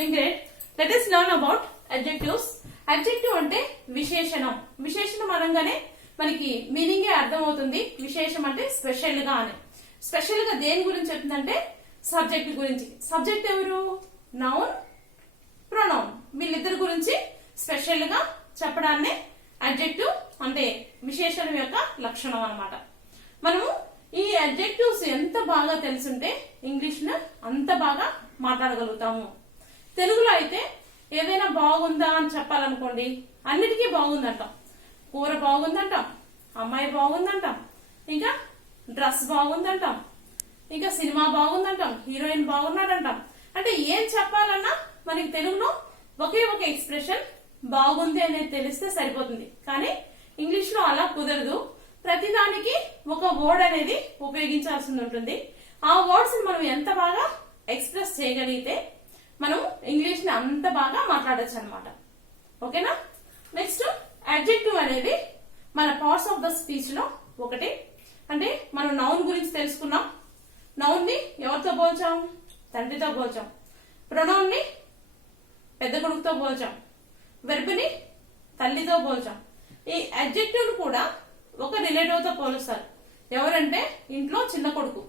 doing great. Let us learn about adjectives. Adjective అంటే విశేషణం. విశేషణం అనగానే మనకి మీనింగ్ అర్థం అవుతుంది. విశేషం అంటే స్పెషల్ గా అని. స్పెషల్ గా దేని గురించి చెప్తుందంటే సబ్జెక్ట్ గురించి. సబ్జెక్ట్ ఎవరు? Noun, pronoun. వీళ్ళిద్దరి గురించి స్పెషల్ గా చెప్పడాన్ని అడ్జెక్టివ్ అంటే విశేషణం యొక్క లక్షణం అన్నమాట. మనము ఈ అడ్జెక్టివ్స్ ఎంత బాగా తెలుసుంటే ఇంగ్లీష్ ను అంత బాగా మాట్లాడగలుగుతాము. తెలుగులో అయితే ఏదైనా బాగుందా అని చెప్పాలనుకోండి, అన్నిటికీ బాగుందంటాం. కూర బాగుందంటాం, అమ్మాయి బాగుందంటాం, ఇంకా డ్రెస్ బాగుందంటాం, ఇంకా సినిమా బాగుందంటాం, హీరోయిన్ బాగున్నాడంటాం. అంటే ఏం చెప్పాలన్నా మనకి తెలుగులో ఒకే ఒక ఎక్స్ప్రెషన్ బాగుంది అనేది తెలిస్తే సరిపోతుంది. కానీ ఇంగ్లీష్ లో అలా కుదరదు. ప్రతిదానికి ఒక వర్డ్ అనేది ఉపయోగించాల్సి ఉంటుంది. ఆ వర్డ్స్ మనం ఎంత బాగా ఎక్స్ప్రెస్ చేయగలిగితే మనం ఇంగ్లీష్ ని అంత బాగా మాట్లాడచ్చు అనమాట. ఓకేనా? నెక్స్ట్ అడ్జెక్టివ్ అనేది మన పార్ట్స్ ఆఫ్ ద స్పీచ్ లో ఒకటి. అంటే మనం నౌన్ గురించి తెలుసుకున్నాం. నౌన్ ని ఎవరితో పోల్చాం? తండ్రితో పోల్చాం. ప్రొనౌన్ ని పెద్ద కొడుకుతో పోల్చాం. వెర్బ్ ని తల్లితో పోల్చాం. ఈ అడ్జెక్టివ్ ను కూడా ఒక రిలేటివ్ తో పోలుస్తారు. ఎవరంటే ఇంట్లో చిన్న కొడుకు.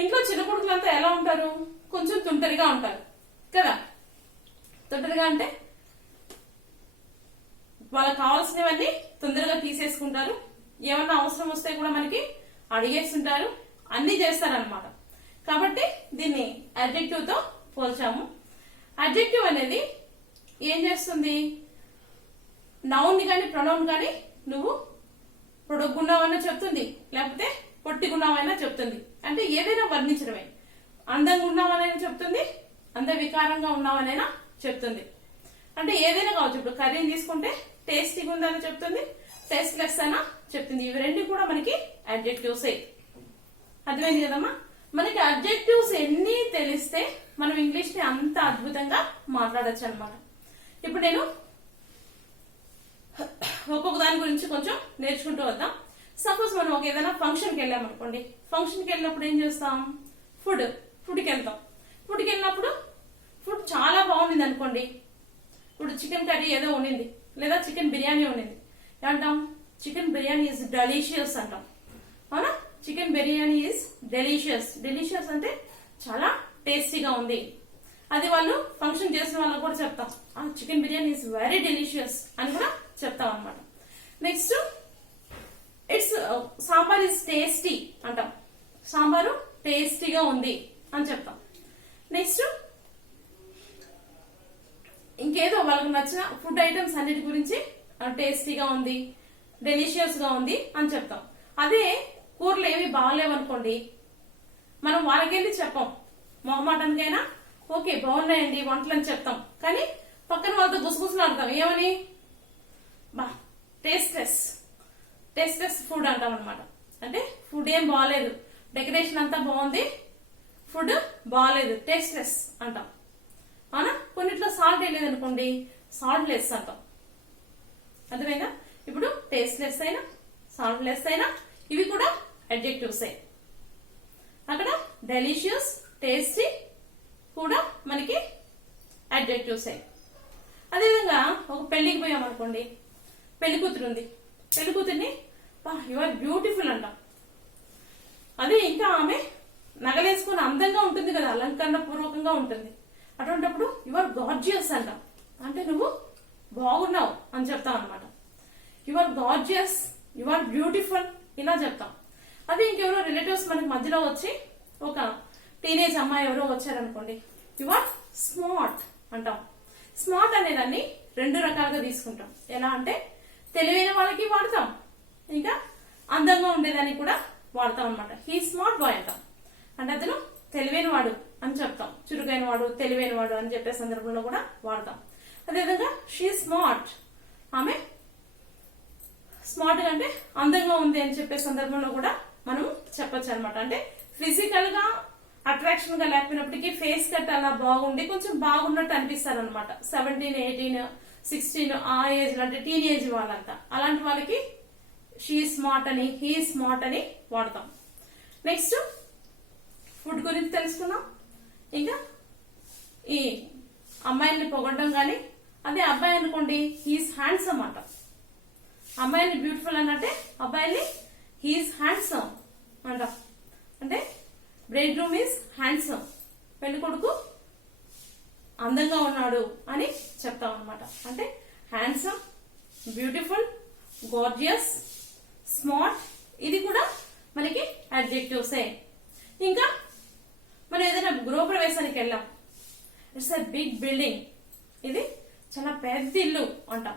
ఇంట్లో చిన్న కొడుకులంతా ఎలా ఉంటారు? కొంచెం తుంటరిగా ఉంటారు కదా. తుంటరిగా అంటే వాళ్ళకి కావాల్సినవన్నీ తొందరగా తీసేసుకుంటారు. ఏమన్నా అవసరం వస్తే కూడా మనకి అడిగేస్తుంటారు. అన్ని చేస్తారనమాట. కాబట్టి దీన్ని అడ్జెక్టివ్ తో పోల్చాము. అడ్జెక్టివ్ అనేది ఏం చేస్తుంది? నౌన్ గాని ప్రొనౌన్ గాని నువ్వు పొడుగున్నావైనా చెప్తుంది, లేకపోతే పొట్టిగున్నావైనా చెప్తుంది. అంటే ఏదైనా వర్ణించడమే. అందంగా ఉన్నావనైనా చెప్తుంది, అందవికారంగా ఉన్నావనైనా చెప్తుంది. అంటే ఏదైనా కావచ్చు. ఇప్పుడు కర్రీని తీసుకుంటే టేస్టీగా ఉందని చెప్తుంది, టేస్ట్ లెస్ అయినా చెప్తుంది. ఇవి రెండు కూడా మనకి అడ్జెక్టివ్స్. అర్థమైంది కదమ్మా? మనకి అడ్జెక్టివ్స్ ఎన్ని తెలిస్తే మనం ఇంగ్లీష్ ని అంత అద్భుతంగా మాట్లాడచ్చు అనమాట. ఇప్పుడు నేను ఒక్కొక్క దాని గురించి కొంచెం నేర్చుకుంటూ వద్దాం. సపోజ్ మనం ఒక ఏదైనా ఫంక్షన్ కి వెళ్ళాం అనుకోండి. ఫంక్షన్ కి వెళ్ళినప్పుడు ఏం చేస్తాం? ఫుడ్కి వెళ్తాం. ఫుడ్కి వెళ్ళినప్పుడు ఫుడ్ చాలా బాగుంది అనుకోండి. ఇప్పుడు చికెన్ కర్రీ ఏదో ఉండింది, లేదా చికెన్ బిర్యానీ ఉండింది. ఏమంటాం? చికెన్ బిర్యానీ ఈజ్ డెలీషియస్ అంటాం. అవునా? Chicken biryani is delicious. Delicious అంటే చాలా టేస్టీగా ఉంది. అది వాళ్ళు ఫంక్షన్ చేసిన వాళ్ళకి కూడా చెప్తాం. Chicken biryani is very delicious అని కూడా చెప్తాం అనమాట. Next it's sambar is tasty అంటాం. సాంబారు టేస్టీగా ఉంది అని చెప్తాం. నెక్స్ట్ ఇంకేదో వాళ్ళకి నచ్చిన ఫుడ్ ఐటమ్స్ అన్నిటి గురించి టేస్టీగా ఉంది, డెలిషియస్ గా ఉంది అని చెప్తాం. అదే కూరలు ఏవి బాగలేవనుకోండి, మనం వాళ్ళకెళ్ళి చెప్పాం. మొహమాటానికైనా ఓకే బాగున్నాయండి వంటలు అని చెప్తాం. కానీ పక్కన వాళ్ళతో గుసగుసలు ఆడతాం. ఏమని? బా టేస్ట్లెస్ ఫుడ్ అంటాం అనమాట. అంటే ఫుడ్ ఏం బాగాలేదు, డెకరేషన్ అంతా బాగుంది, ఫుడ్ బాగాలేదు, టేస్ట్లెస్ అంటాం. అవునా? కొన్నిట్లో సాల్ట్ వేయలేదు అనుకోండి, సాల్ట్ లెస్ అంటాం. అర్థమైందా? ఇప్పుడు టేస్ట్లెస్ అయినా సాల్ట్ లెస్ అయినా ఇవి కూడా అడ్జెక్టివ్స్. అక్కడ డెలిషియస్, టేస్టీ కూడా మనకి అడ్జెక్టివ్స్. అదేవిధంగా ఒక పెళ్లికి పోయాం అనుకోండి. పెళ్లి కూతురు ఉంది. పెళ్లి కూతుర్ని యు ఆర్ బ్యూటిఫుల్ అంటాం. అదే ఇంకా ఆమె నగలేసుకుని అందంగా ఉంటుంది కదా, అలంకరణ పూర్వకంగా ఉంటుంది. అటువంటిప్పుడు యు ఆర్ గార్జియస్ అంటాం. అంటే నువ్వు బాగున్నావు అని చెప్తాం అనమాట. You are gorgeous, you are beautiful ఇలా చెప్తాం. అదే ఇంకెవరో రిలేటివ్స్ మనకి మధ్యలో వచ్చి ఒక టీనేజ్ అమ్మాయి ఎవరో వచ్చారనుకోండి, యు ఆర్ స్మార్ట్ అంటాం. స్మార్ట్ అనేదాన్ని రెండు రకాలుగా తీసుకుంటాం. ఎలా అంటే తెలివైన వాళ్ళకి వాడతాం, ఇంకా అందంగా ఉండేదాన్ని కూడా వాడతాం అనమాట. హీ స్మార్ట్ బాయ్ అంటాం. అంటే అతను తెలివైన వాడు అని చెప్తాం. చురుకైన వాడు, తెలివైన వాడు అని చెప్పే సందర్భంలో కూడా వాడతాం. అదేవిధంగా షీ స్మార్ట్, ఆమె స్మార్ట్ అంటే అందంగా ఉంది అని చెప్పే సందర్భంలో కూడా మనం చెప్పొచ్చు అనమాట. అంటే ఫిజికల్ గా అట్రాక్షన్ గా లేకపోయినప్పటికీ ఫేస్ కట్ అలా బాగుండి కొంచెం బాగున్నట్టు అనిపిస్తారు అనమాట. 17, 18, 16 ఆ ఏజ్ లో, అంటే టీనేజ్ వాళ్ళంతా. అలాంటి వాళ్ళకి షీ స్మార్ట్ అని, హీ స్మార్ట్ అని వాడతాం. నెక్స్ట్ ఫుడ్ గురించి తెలుసుకున్నాం. ఇంకా ఈ అమ్మాయిని పొగడడం కానీ, అదే అబ్బాయి అనుకోండి హీఈస్ హ్యాండ్సమ్ అంట. అమ్మాయిని బ్యూటిఫుల్ అన్నట్టే అబ్బాయిని హీఈస్ హ్యాండ్సమ్ అంట. అంటే బ్రైడ్ గ్రూమ్ ఈజ్ హ్యాండ్సమ్, పెళ్లి కొడుకు అందంగా ఉన్నాడు అని చెప్తాం అనమాట. అంటే హ్యాండ్సమ్, బ్యూటిఫుల్, గార్జియస్, స్మార్ట్, ఇది కూడా మనకి అడ్జెక్టివ్సే. ఇంకా మనం ఏదైనా గృహప్రవేశానికి వెళ్ళాం, ఇట్స్ ఎ బిగ్ బిల్డింగ్, ఇది చాలా పెద్ద ఇల్లు అంటాం.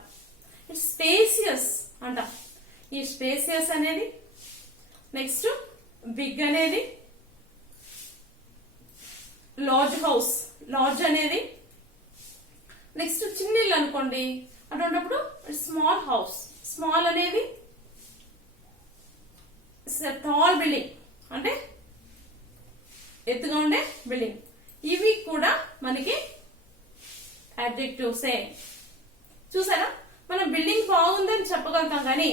ఇట్స్ స్పేసియస్ అంటాం. ఈ స్పేసియస్ అనేది, నెక్స్ట్ బిగ్ అనేది, లార్జ్ హౌస్, లార్జ్ అనేది, నెక్స్ట్ చిన్న ఇల్లు అనుకోండి అటువంటిప్పుడు స్మాల్ హౌస్, స్మాల్ అనేది టాల్ బిల్డింగ్, అంటే ఎత్తుగా ఉండే బిల్డింగ్. ఇవి కూడా మనకి అడ్జెక్టివ్సే. చూసారా, మనం బిల్డింగ్ బాగుందని చెప్పగలుగుతాం కానీ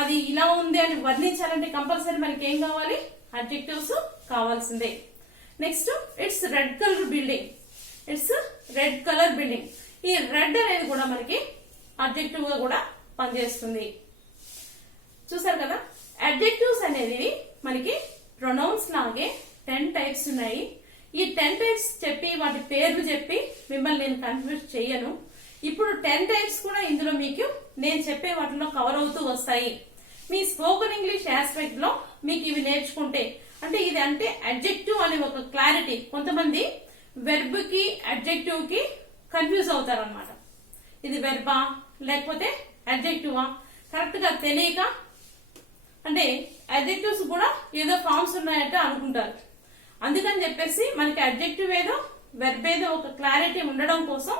అది ఇలా ఉంది అని వర్ణించాలంటే కంపల్సరీ మనకి ఏం కావాలి, అడ్జెక్టివ్స్ కావాల్సిందే. Next it's red colour building, it's red colour building. ఈ రెడ్ అనేది కూడా మనకి అడ్జెక్టివ్ గా కూడా పనిచేస్తుంది. చూసారు కదా, అడ్జెక్టివ్స్ అనేది మనకి ప్రొనౌన్స్ లాగే 10 టైప్స్ ఉన్నాయి. ఈ 10 టైప్స్ చెప్పి వాటి పేర్లు చెప్పి మిమ్మల్ని నేను కన్ఫ్యూజ్ చేయను. ఇప్పుడు 10 టైప్స్ కూడా ఇందులో మీకు నేను చెప్పే వాటిలో కవర్ అవుతూ వస్తాయి. మీ స్పోకెన్ ఇంగ్లీష్ ఆస్పెక్ట్ లో మీకు ఇవి నేర్చుకుంటే, అంటే ఇది అంటే అడ్జెక్టివ్ అనే ఒక క్లారిటీ. కొంతమంది వెర్బ్ కి అడ్జెక్టివ్ కి కన్ఫ్యూజ్ అవుతారు అనమాట. ఇది వెర్బా లేకపోతే అడ్జెక్టివా కరెక్ట్ గా తెలియక, అంటే అడ్జెక్టివ్స్ కూడా ఏదో ఫార్మ్స్ ఉన్నాయంటే అనుకుంటారు. అందుకని చెప్పేసి మనకి అడ్జెక్టివ్ ఏదో వెర్బ్ ఏదో ఒక క్లారిటీ ఉండడం కోసం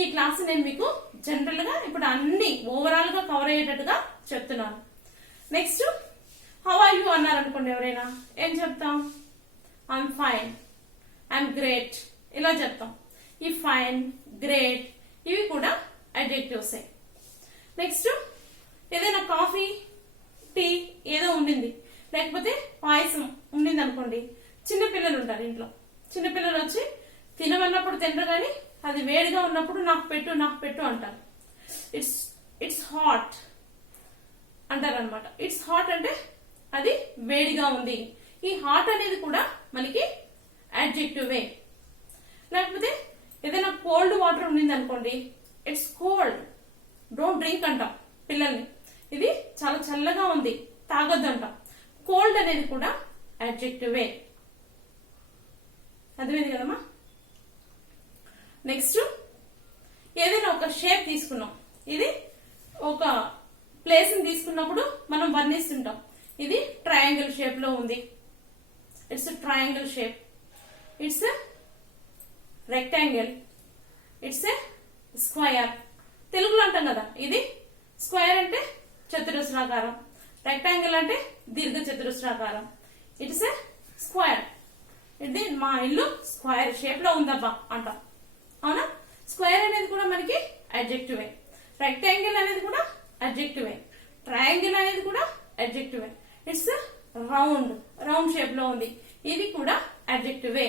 ఈ క్లాస్ నేను మీకు జనరల్ గా ఇప్పుడు అన్ని ఓవరాల్ గా కవర్ అయ్యేటట్టుగా చెప్తున్నాను. నెక్స్ట్ హౌ ఆర్ యూ అన్నారు అనుకోండి, ఎవరైనా ఏం చెప్తాం, ఐఎమ్ ఫైన్, ఐఎమ్ గ్రేట్, ఇలా చెప్తాం. ఈ ఫైన్, గ్రేట్ ఇవి కూడా అడ్జెక్టివ్సే. నెక్స్ట్ ఏదైనా కాఫీ, టీ ఏదో ఉండింది, లేకపోతే పాయసం ఉండింది అనుకోండి, చిన్నపిల్లలు ఉంటారు ఇంట్లో, చిన్నపిల్లలు వచ్చి తినమన్నప్పుడు తినరు కానీ అది వేడిగా ఉన్నప్పుడు నాకు పెట్టు నాకు పెట్టు అంటారు. ఇట్స్ హాట్ అంటారు అనమాట. ఇట్స్ హాట్ అంటే అది వేడిగా ఉంది. ఈ హాట్ అనేది కూడా మనకి అడ్జెక్టివే. లేకపోతే ఏదైనా కోల్డ్ వాటర్ ఉండింది అనుకోండి, ఇట్స్ కోల్డ్, డోంట్ డ్రింక్ అంటాం పిల్లల్ని. ఇది చాలా చల్లగా ఉంది, తాగొద్దు అంటాం. కోల్డ్ అనేది కూడా అడ్జెక్టివే. అర్థమైంది కదమ్మా. నెక్స్ట్ ఏదైనా ఒక షేప్ తీసుకున్నాం, ఇది ఒక ప్లేస్ ని తీసుకున్నప్పుడు మనం వర్ణిస్తుంటాం. ఇది ట్రయాంగిల్ షేప్ లో ఉంది, it's triangle shape. It's rectangle, it's square. తెలుగులో అంటాం కదా, ఇది స్క్వయర్ అంటే చతురస్రాకారం, రెక్టాంగిల్ అంటే దీర్ఘ చతురస్రాకారం. ఇట్స్ ఏ స్క్వయర్, ఇది మా ఇల్లు స్క్వయర్ షేప్ లో ఉందబ్బా అంటాం. అవునా, స్క్వయర్ అనేది కూడా మనకి అడ్జెక్టివే. రెక్టాంగిల్ అనేది కూడా అడ్జెక్టివే. ట్రయాంగిల్ అనేది కూడా అడ్జెక్టివే. ఇట్స్ రౌండ్, రౌండ్ షేప్ లో ఉంది, ఇది కూడా అడ్జెక్టివే.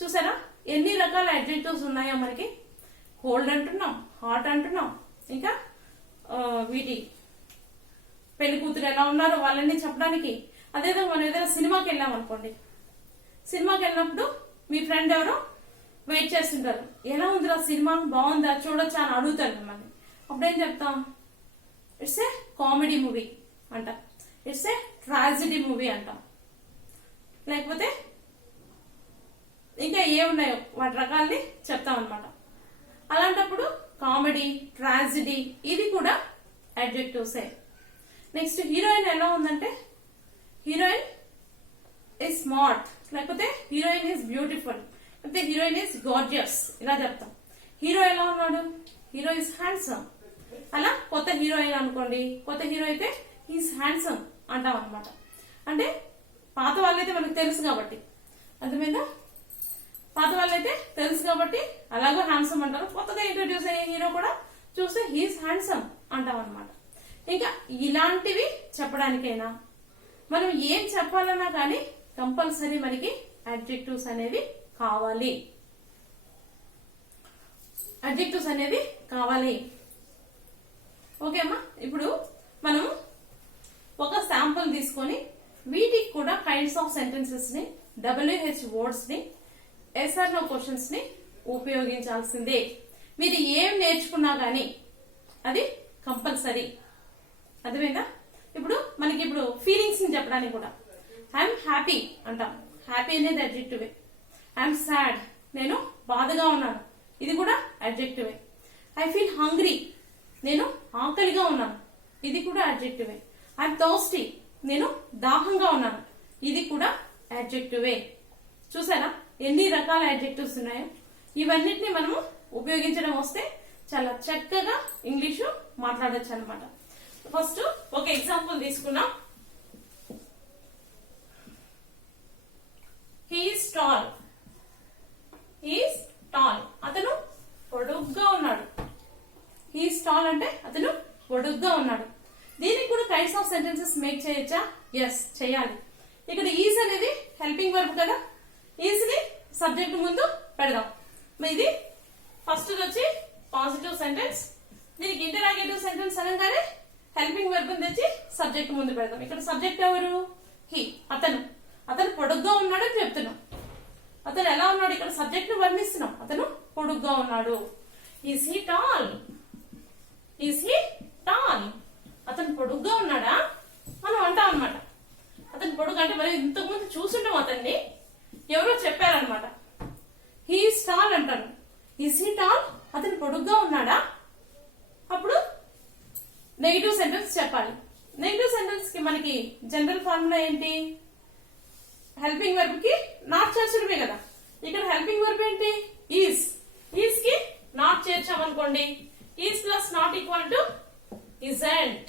చూసారా ఎన్ని రకాల అడ్జెక్టివ్స్ ఉన్నాయో మనకి. కోల్డ్ అంటున్నాం, హాట్ అంటున్నాం, ఇంకా వీటి పెళ్లి కూతురు ఎలా ఉన్నారో వాళ్ళని చెప్పడానికి. అదేదో మనం ఏదైనా సినిమాకి వెళ్ళాం అనుకోండి, సినిమాకి వెళ్ళినప్పుడు మీ ఫ్రెండ్ ఎవరో వెయిట్ చేస్తుంటారు, ఎలా ఉందిరా సినిమా, బాగుందా, చూడొచ్చా అని అడుగుతారు మిమ్మల్ని. అప్పుడేం చెప్తాం, ఇట్స్ ఏ కామెడీ మూవీ అంటాం, ఇట్స్ ఏ ట్రాజెడీ మూవీ అంటాం. లేకపోతే ఇంకా ఏమున్నాయో వాటి రకాలని చెప్తాం అనమాట. అలాంటప్పుడు కామెడీ, ట్రాజెడీ ఇది కూడా అడ్జెక్టివ్సే. నెక్స్ట్ హీరోయిన్ ఎలా ఉందంటే, హీరోయిన్ ఈజ్ స్మార్ట్, లేకపోతే హీరోయిన్ ఈజ్ బ్యూటిఫుల్, లేకపోతే హీరోయిన్ ఈజ్ గార్జియస్, ఇలా చెప్తాం. హీరో ఎలా ఉన్నాడు, హీరో ఈజ్ హ్యాండ్సమ్. అలా కొత్త హీరోయిన్ అనుకోండి, కొత్త హీరో అయితే ఈజ్ హ్యాండ్సమ్ అంటాం అనమాట. అంటే పాత వాళ్ళైతే మనకు తెలుసు కాబట్టి, అర్థమైందా, పాత వాళ్ళైతే తెలుసు కాబట్టి అలాగో హ్యాండ్సమ్ అంటారు. కొత్తగా ఇంట్రడ్యూస్ అయ్యే హీరో కూడా చూస్తే హీస్ హ్యాండ్సమ్ అంటాం అనమాట. ఇంకా ఇలాంటివి చెప్పడానికైనా మనం ఏం చెప్పాలన్నా కానీ కంపల్సరీ మనకి అడ్జెక్టివ్స్ అనేవి కావాలి. అడ్జెక్టివ్స్ అనేది కావాలి. ఓకే అమ్మా, ఇప్పుడు మనం ఒక శాంపుల్ తీసుకొని వీటికి కూడా కైండ్స్ ఆఫ్ సెంటెన్సెస్ ని, WH వర్డ్స్ ని, SR నో క్వశ్చన్స్ ని ఉపయోగించాల్సిందే. మీరు ఏం నేర్చుకున్నా గానీ అది కంపల్సరీ. అర్థమైందా? ఇప్పుడు మనకి ఇప్పుడు ఫీలింగ్స్ ని చెప్పడానికి కూడా ఐఎమ్ హ్యాపీ అంటాం. హ్యాపీ అనేది అడ్జెక్టివే. ఐఎమ్ సాడ్, నేను బాధగా ఉన్నాను, ఇది కూడా అడ్జెక్టివే. ఐ ఫీల్ హంగ్రీ, నేను ఆకలిగా ఉన్నాను, ఇది కూడా అడ్జెక్టివే. ఐఎమ్ థర్స్టీ, నేను దాహంగా ఉన్నాను, ఇది కూడా అడ్జెక్టివే. చూసారా ఎన్ని రకాల అడ్జెక్టివ్స్ ఉన్నాయో? ఇవన్నిటిని మనము ఉపయోగించడం వస్తే చాలా చక్కగా ఇంగ్లీషు మాట్లాడచ్చు అనమాట. ఫస్ట్ ఒక ఎగ్జాంపుల్ తీసుకున్నాం. He's tall. హీఈస్ టాల్, అతను పొడుగ్గా ఉన్నాడు. హీఈస్ టాల్ అంటే అతను పొడుగ్గా ఉన్నాడు. దీనికి కూడా కైండ్స్ ఆఫ్ సెంటెన్సెస్ మేక్ చేయొచ్చా? ఎస్, చేయాలి. ఇక్కడ ఈజ్ అనేది హెల్పింగ్ వర్బ్ కదా, ఈజ్ ని సబ్జెక్ట్ ముందు పెడదాం. ఇది ఫస్ట్ వచ్చి పాజిటివ్ సెంటెన్స్, దీనికి ఇంటరాగేటివ్ సెంటెన్స్ అనగానే హెల్పింగ్ వర్బ్ తెచ్చి సబ్జెక్ట్ ముందు పెడదాం. ఇక్కడ సబ్జెక్ట్ ఎవరు? హీ, అతను. అతను పొడుగ్గా ఉన్నాడు అని చెప్తున్నాం. అతను ఎలా ఉన్నాడు? ఇక్కడ సబ్జెక్ట్ ను వర్ణిస్తున్నాం. అతను పొడుగ్గా ఉన్నాడు. Is he tall? Is he tall? అతను పొడుగ్గా ఉన్నాడా మనం అంటాం అనమాట. అతను పొడుగు అంటే మరి ఇంతకు ముందు చూసుంటాం, అతన్ని ఎవరో చెప్పారనమాట. హీఈస్ టాల్ అంటారు. Is he tall? అతను పొడుగ్గా ఉన్నాడా? అప్పుడు నెగిటివ్ సెంటెన్స్ చెప్పాలి. నెగిటివ్ సెంటెన్స్ కి మనకి జనరల్ ఫార్ములా ఏంటి? హెల్పింగ్ వర్బ్ కి నాట్ చేర్చడమే కదా. ఇక్కడ హెల్పింగ్ వర్బ్ ఏంటి? ఈజ్. ఈజ్ కి నాట్ చేర్చామనుకోండి, is plus not equal to isn't.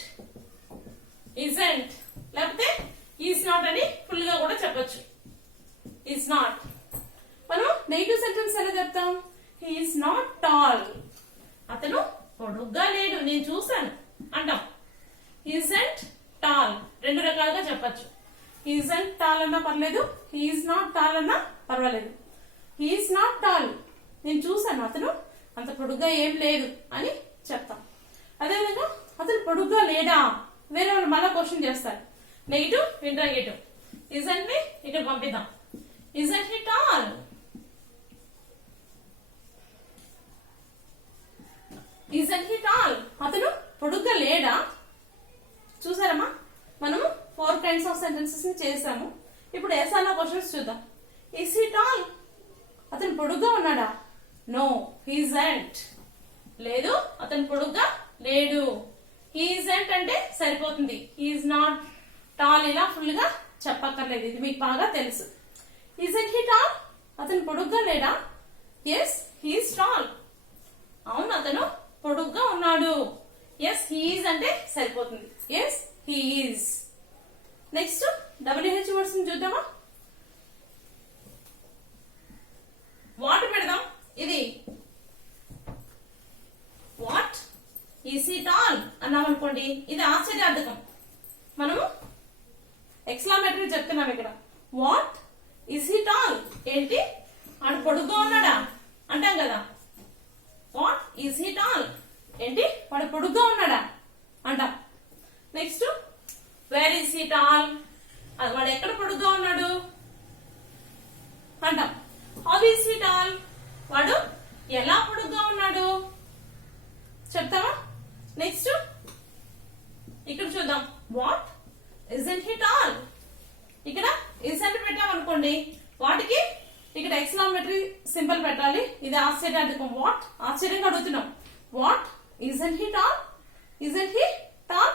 isn't లేకపోతే ఈజ్ నాట్ అని ఫుల్ గా కూడా చెప్పొచ్చు. Is not. మనం నెగిటివ్ సెంటెన్స్ ఎలా చెప్తాం? హీ ఈజ్ నాట్ టాల్, అతను పొడుగ్గా లేడు, నేను చూసాను అంటాం. isn't టాల్ రెండు రకాలుగా చెప్పొచ్చు. isn't టాల్ అన్నా పర్లేదు, హీ ఈజ్ నాట్ టాల్ అన్నా పర్వాలేదు. హీ ఈజ్ నాట్ టాల్, నేను చూసాను, అతను అంత పొడుగ్గా ఏం లేదు అని చెప్తాం. అదేవిధంగా అతను పొడుగ్గా లేడా, వేరే వాళ్ళు మళ్ళా క్వశ్చన్ చేస్తారు. Negative, interrogative. isn't ని ఇక్కడ పంపిద్దాం. isn't he tall? isn't he tall? అతను పొడుగ్గా లేడా? చూసారమ్మా, మనము 4 కైండ్స్ ఆఫ్ సెంటెన్సెస్ ని చేసాము. ఇప్పుడు ఎస్ఆర్ నో క్వశ్చన్స్ చూద్దాం. Is he tall? అతను పొడుగ్గా ఉన్నాడా? No, he isn't. లేదు, అతను పొడుగ్గా లేడు. హీ isn't అంటే సరిపోతుంది. హీ ఈజ్ నాట్ టాల్ ఇలా ఫుల్ గా చెప్పక్కర్లేదు, ఇది మీకు బాగా తెలుసు. isn't he tall? అతను పొడుగ్గా లేడా? Yes, he is tall. అవును, అతను పొడుగ్గా ఉన్నాడు. ఎస్, హీ ఈజ్ అంటే సరిపోతుంది. Yes, he is. Next WH words ని చూద్దామా? వాట్ పెడదాం. ఇది వాట్ ఈజ్ హీ టాల్ అన్నాం అనుకోండి, ఇది ఆశ్చర్యార్థకం. మనము ఎక్స్క్లమేటరీ చెప్తున్నాం ఇక్కడ. What is he tall? ఏంటి, ఆడు పొడుగ్గా ఉన్నాడా అంటాం కదా. What is he tall? ఏంటి, వాడు పొడుగ్గా ఉన్నాడా అంటాం. Next where is he tall? వాడు ఎక్కడ పొడుగ్గా ఉన్నాడు అంటాం. How is he tall? వాడు ఎలా పొడుగ్గా ఉన్నాడు చెప్తావా? నెక్స్ట్ ఇక్కడ చూద్దాం. What isn't he tall? ఇక్కడ isn't పెట్టాం అనుకోండి, వాటికి ఇక్కడ ఎక్స్క్లమేటరీ సింబల్ పెట్టాలి. ఇది ఆశ్చర్యార్థకం. వాట్ ఆశ్చర్యంగా అడుగుతున్నాం. What isn't he tall? isn't he tall?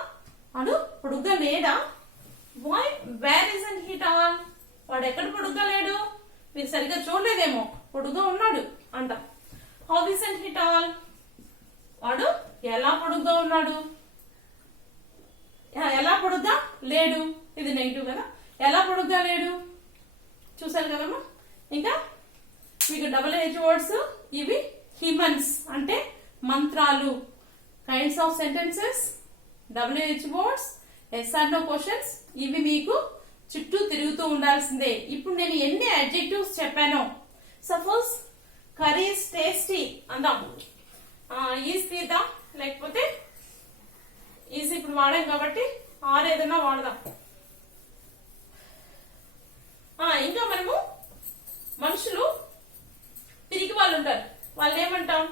అడు పొడుగ్గా లేడా? why where isn't he tall? వాడు ఎక్కడ పొడుగ్గా లేడు? మీరు సరిగ్గా చూడలేదేమో, పొడుగ్గా ఉన్నాడు అంట. how isn't he tall? వాడు ఎలా పొడుగ్గా ఉన్నాడు? ఎలా పొడుగ్గా లేడు, ఇది నెగిటివ్ కదా. ఎలా పొడుగ్గా లేడు చూసారు కదమ్మా. ఇంకా మీకు WH వర్డ్స్ ఇవి హ్యూమన్స్ అంటే మంత్రాలు. Kinds of sentences, WH words, SR no questions, ఇవి మీకు చుట్టూ తిరుగుతూ ఉండాల్సిందే. ఇప్పుడు నేను ఎన్ని అడ్జెక్టివ్స్ చెప్పానో, సపోజ్ కర్రీ ఇస్ టేస్టీ అందాం. ఈజ్ తీద్దాం, లేకపోతే ఈజ్ ఇప్పుడు వాడాం కాబట్టి ఆర్ ఏదైనా వాడదాం. ఇంకా మనము మనుషులు పిరికి వాళ్ళు ఉంటారు, వాళ్ళు ఏమంటాం?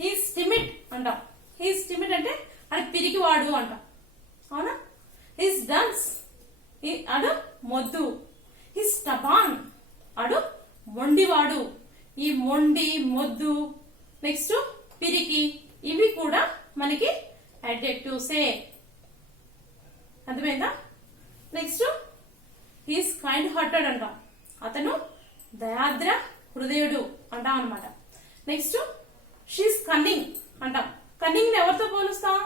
హీస్ టిమిడ్ అంటాం. హీస్ టిమిడ్ అంటే అది పిరికివాడు అంటాం, అవునా? హీస్ డన్స్ అడు మొద్దు. హీస్ స్టబాన్ అడు మొండివాడు. ఈ మొండి, మొద్దు, నెక్స్ట్ పిరికి, ఇవి కూడా మనకి అడ్జెక్టివ్సే. అర్థమైందా? నెక్స్ట్ హీస్ కైండ్ హార్టెడ్ అంటాం, అతను దయాద్ర హృదయుడు అంటాం అనమాట. నెక్స్ట్ షీస్ కన్నింగ్ అంటాం. కన్నింగ్ ఎవరితో పోలుస్తాం?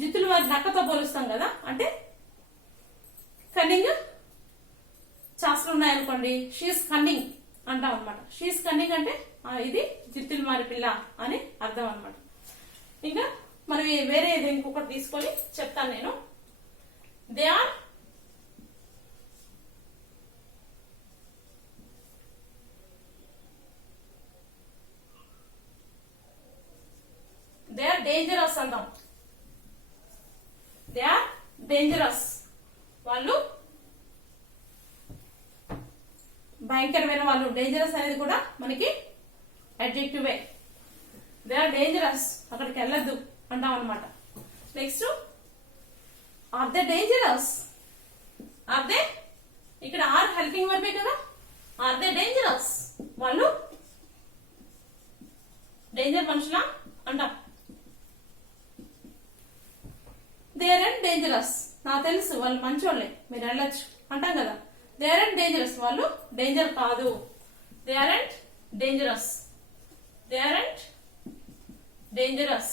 జిత్తులు వారి నక్కతో పోలుస్తాం కదా. అంటే కన్నింగ్ చాస్తులు ఉన్నాయనుకోండి, షీస్ కన్నింగ్ అంటాం అనమాట. షీస్ కన్నింగ్ అంటే ఇది జిత్తులు మారి పిల్ల అని అర్థం అనమాట. ఇంకా మనం వేరే ఇంకొకటి తీసుకొని చెప్తాను నేను. దే ఆర్ డేంజరస్ అంటాం. దే ఆర్ డేంజరస్, వాళ్ళు భయంకరమైన వాళ్ళు. డేంజరస్ అనేది కూడా మనకి అడ్జెక్టివే. దే ఆర్ డేంజరస్, అక్కడికి వెళ్ళద్దు అంటాం అనమాట. Next are they dangerous. Are they, ఇక్కడ ఆర్ హెల్పింగ్ వర్బే కదా. ఆర్ దే డేంజరస్, వాళ్ళు డేంజర్ మనుషులా అంటాం. దే ఆర్ డేంజరస్, నాకు తెలుసు వాళ్ళు మంచోళ్ళే, మీరు వెళ్ళొచ్చు అంటాం కదా. దే ఆర్ డేంజరస్, వాళ్ళు డేంజర్ కాదు. They are dangerous, they are dangerous.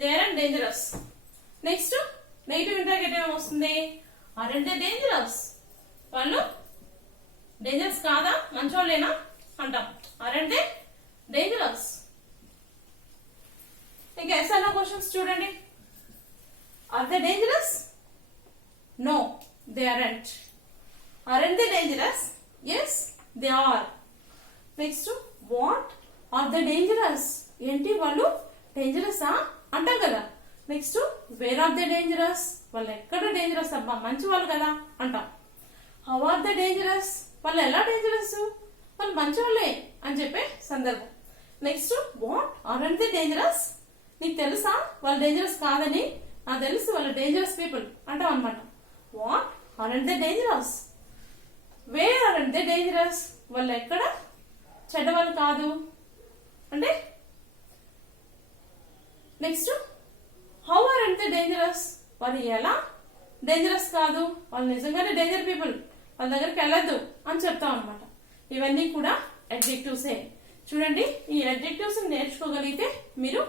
They are dangerous. Next negative interrogative వస్తుంది. ఆర్ దే డేంజరస్, వాళ్ళు డేంజరస్ కాదా, మంచోళ్ళేనా అంటాం. Are they dangerous. ఇంకా ఎస్ఆర్నో క్వశ్చన్స్ చూడండి. Are they dangerous? No, they aren't. Aren't they dangerous? Yes, they are. Next what are they dangerous, ఏంటి వాళ్ళు డేంజరసా అంటాం కదా. Next where are they dangerous, వాళ్ళు ఎక్కడ డేంజరస్ అబ్బా, మంచి వాళ్ళు కదా అంటాం. హౌ ఆర్ దే డేంజరస్, వాళ్ళు ఎలా డేంజరస్, వాళ్ళు మంచి వాళ్ళే అని చెప్పే సందర్భం. Next what are they dangerous, నీకు తెలుసా వాళ్ళు డేంజరస్ కాదని? నాకు తెలుసు వాళ్ళు డేంజరస్ పీపుల్ అంటాం అనమాట. What are they dangerous, where are they dangerous, వాళ్ళు ఎక్కడ చెడ్డవాళ్ళు కాదు అంటే. Next how are they dangerous, వాళ్ళు ఎలా డేంజరస్ కాదు, వాళ్ళు నిజంగానే డేంజర్ పీపుల్, వాళ్ళ దగ్గరికి వెళ్ళద్దు అని చెప్తాం అనమాట. ఇవన్నీ కూడా అడ్జెక్టివ్సే. చూడండి, ఈ అడ్జెక్టివ్స్ నేర్చుకోగలిగితే మీరు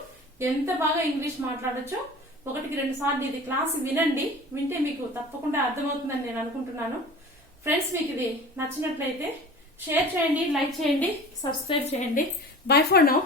ఎంత బాగా ఇంగ్లీష్ మాట్లాడొచ్చో. 1-2 సార్లు ఇది క్లాస్ వినండి, వింటే మీకు తప్పకుండా అర్థమవుతుందని నేను అనుకుంటున్నాను. ఫ్రెండ్స్, మీకు ఇది నచ్చినట్లయితే షేర్ చేయండి, లైక్ చేయండి, సబ్స్క్రైబ్ చేయండి. By for now.